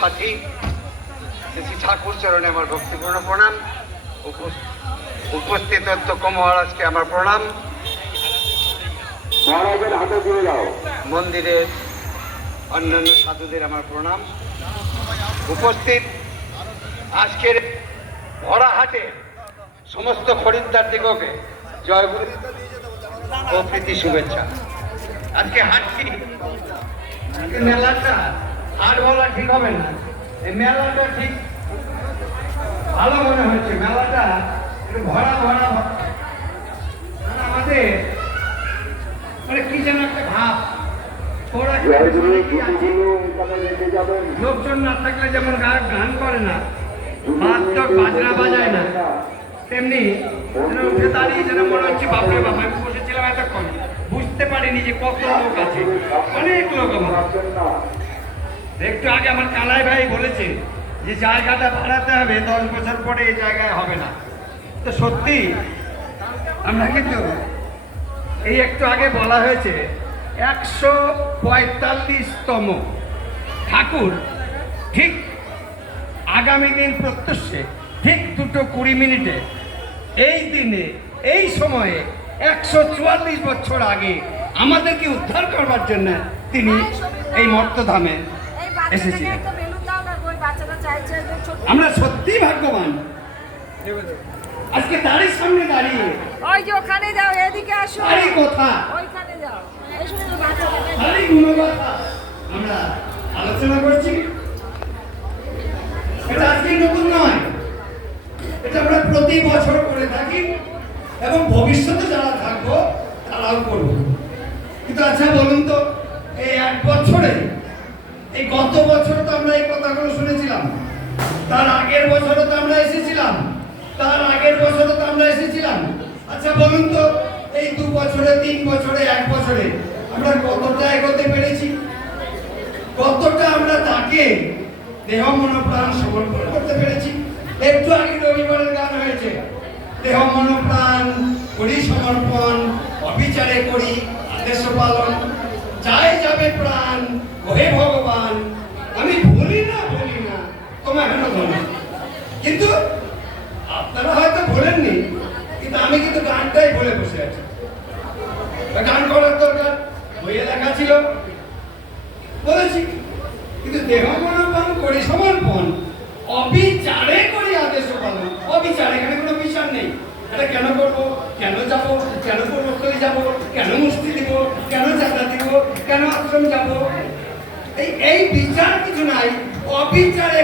সাথী শ্রী ঠাকুর চরণে আমার ভক্তিপূর্ণ প্রণাম। উপস্থিত অধ্যক্ষ মহারাজকে আমার প্রণাম। মহারাজের হাতে দিয়ে দাও। মন্দিরের অন্যান্য সাধুদের আমার প্রণাম। উপস্থিত আজকের ভরা হাটে সমস্ত খরিদ্দার দিগকে জয়গুরু ও প্রীতি শুভেচ্ছা। আজকে হাটটি মেলাটা হাট বলা ঠিক হবে না, এই মেলাটা ঠিক ভালো মনে হচ্ছে। মেলাটা একটু ভরা ভরা আমাদের মানে কি যেন একটা ভাব। লোকজন না থাকলে যেমন গান করে না, মাত্রক বাজনা বাজায় না, তেমনি উঠে দাঁড়িয়ে যেন মনে হচ্ছে বাপরে বাপ। আমি বসেছিলাম এতক্ষণ, বুঝতে পারিনি যে কত লোক আছে, অনেক লোক। আমার একটু আগে আমার কানাই ভাই বলেছে যে জায়গাটা বাড়াতে হবে, 10 বছর পরে এই জায়গায় হবে না। তো সত্যি আমরা কিন্তু এই একটু আগে বলা হয়েছে 145তম ঠাকুর ঠিক আগামী দিন প্রত্যুষে ঠিক 2:20 এই দিনে এই সময়ে 144 বছর আগে আমাদেরকে উদ্ধার করবার জন্য তিনি এই মর্তধামে এসেছিলেন। আমরা সত্যি ভাগ্যবান আজকে তারই সামনে দাঁড়িয়ে। ওই যে ওখানে যাও, এদিকে আসো। তারই কথা, ওইখানে যাও, তারই গুণগাথা আমরা আলোচনা করছি। এটা আজকে নতুন নয়, এটা আমরা প্রতি বছর করে থাকি এবং ভবিষ্যতে যারা থাকবো তারাও করবো। কিন্তু আচ্ছা বলুন তো, এই 1 বছরে, এই গত বছর তো আমরা এই কথাগুলো শুনেছিলাম, তার আগের বছরও তো আমরা এসেছিলাম, তার আগের বছরও তো আমরা এসেছিলাম। আচ্ছা বলুন তো, এই 2 বছরে, 3 বছরে, 1 বছরে আমরা কতটা এগোতে পেরেছি? কতটা আমরা তাকে দেহ মন প্রাণ সমর্পণ করতে পেরেছি? একটু আগে রবিবারের গান হয়েছে, দেহ মন প্রাণ করি সমর্পণ, অবিচারে করি আদেশ পালন, যাই যাবে প্রাণ ওহে ভগবান, আমি ভুলি না তোমার হেন ধন। কিন্তু আপনারা হয়তো ভোলেননি, কিন্তু আমি কিন্তু গানটাই বলে বসে আছি। গান করার দরকার বইয়ে লেখা ছিল, বলেছি, কিন্তু দেহ মন প্রাণ করি সমর্পণ, অবিচারে করি আদেশ পালন। অবিচার, এখানে কোনো বিচার নেই। এটা কেন করবো, কেন যাবো, কেন পূর্বস্থলী যাবো, কেন মুষ্টি দিব, কেন চাঁদা দিব, কেন আশ্রম যাবো, এই বিচার কিছু নাই। অবিচারে